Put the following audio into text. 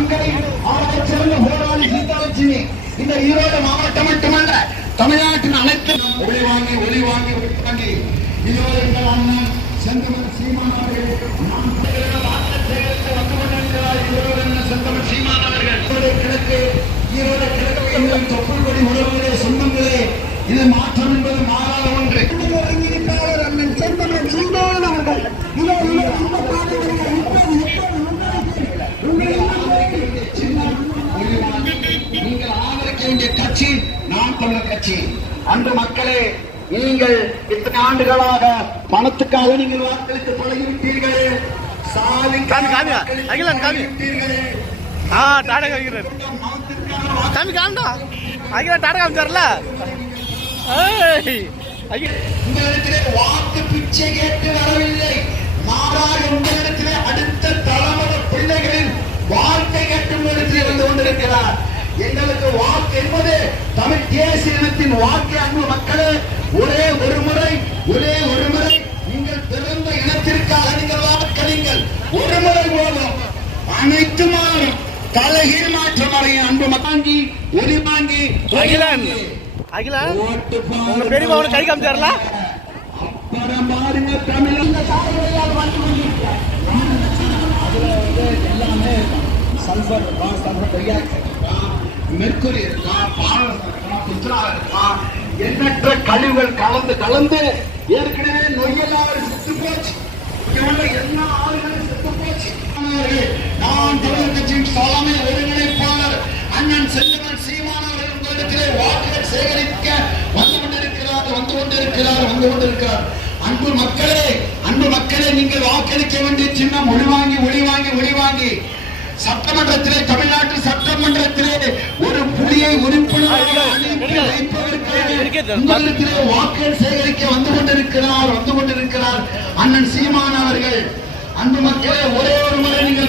பெண்களை அவரை சிறந்த போராளி சீதாலட்சுமி. இந்த ஈரோடு மாவட்டம் மட்டுமல்ல தமிழ்நாட்டின் அனைத்து ஒளி வாங்கி ஒளி வாங்கி ஒளி வாங்கி. இதுவரை அண்ணன் செந்தமன் சீமான் அவர்கள் நான் வந்து கொண்டிருக்கிறார். ஈரோடு செந்தமன் சீமான் அவர்கள். கிழக்கு ஈரோடு கிழக்கு தொப்புள்படி உறவுகளே சொந்தங்களே. இது மாற்றம் என்பது மாறாத ஒன்று. அண்ணன் செந்தமன் சீமான் அவர்கள். இதோ இந்த பாடல்களை இப்போது இப்போது உங்களுக்கு நீங்கள் ஆதரிக்க வேண்டிய கட்சி நாம் தமிழர் கட்சி. அன்று மக்களே நீங்கள் இத்தனை ஆண்டுகளாக பணத்துக்காக நீங்கள் வாக்களித்து பழகிவிட்டீர்கள். காமி. ஆ டாடா காமிக்கிறார் காமி காமிடா. அகிலா டாடா காமிச்சார்ல. வாக்கு பிச்சை கேட்டு வரவில்லை. மாறாக உங்களிடத்திலே அடுத்த தலைமுறை பிள்ளைகளின் வாழ்க்கை கேட்டு உங்களிடத்திலே வந்து கொண்டிருக்கிறார். எங்களுக்கு வாக்கு என்பது தமிழ் தேசிய இனத்தின் வாக்கு அன்பு மக்களே ஒரே ஒரு முறை ஒரே ஒரு முறை நீங்கள் பிறந்த இனத்திற்காக நீங்கள் வாக்களிங்கள் ஒரு முறை போதும் அனைத்து மாறும் தலைகீழ் மாற்றம் அடையும் அன்பு வாங்கி ஒளி வாங்கி அகிலன் அகிலன் உங்க பெரியப்பா உனக்கு கை காமிச்சார்ல அப்புறம் பாருங்க தமிழ் எல்லாமே சல்பர் சல்பர் மெர்க்குரி இருக்கா பாரஸ் இருக்கா புத்ரா இருக்கா எண்ணற்ற கழிவுகள் கலந்து கலந்து ஏற்கனவே நொய்யெல்லாம் செத்து போச்சு. இங்க உள்ள எல்லா ஆளுகளும் செத்து போச்சு. நான் தமிழர் கட்சியின் தலைமை ஒருங்கிணைப்பாளர் அண்ணன் செல்வன் சீமானவர்கள் உங்களிடத்திலே வாக்குகள் சேகரிக்க வந்து கொண்டிருக்கிறார் வந்து கொண்டிருக்கிறார் வந்து கொண்டிருக்கிறார். அன்பு மக்களே அன்பு மக்களே நீங்கள் வாக்களிக்க வேண்டிய சின்னம் ஒளிவாங்கி ஒளிவாங்கி ஒளிவாங்கி சட்டமன்றத்திலே தமிழ்நாட்டு சட்ட சட்டமன்றத்திலே ஒரு புலியை உறுப்பினராக வாக்குகள் சேகரிக்க வந்து கொண்டிருக்கிறார் வந்து கொண்டிருக்கிறார். அண்ணன் சீமான் அவர்கள் அன்பு மக்களே ஒரே ஒரு முறை நீங்கள்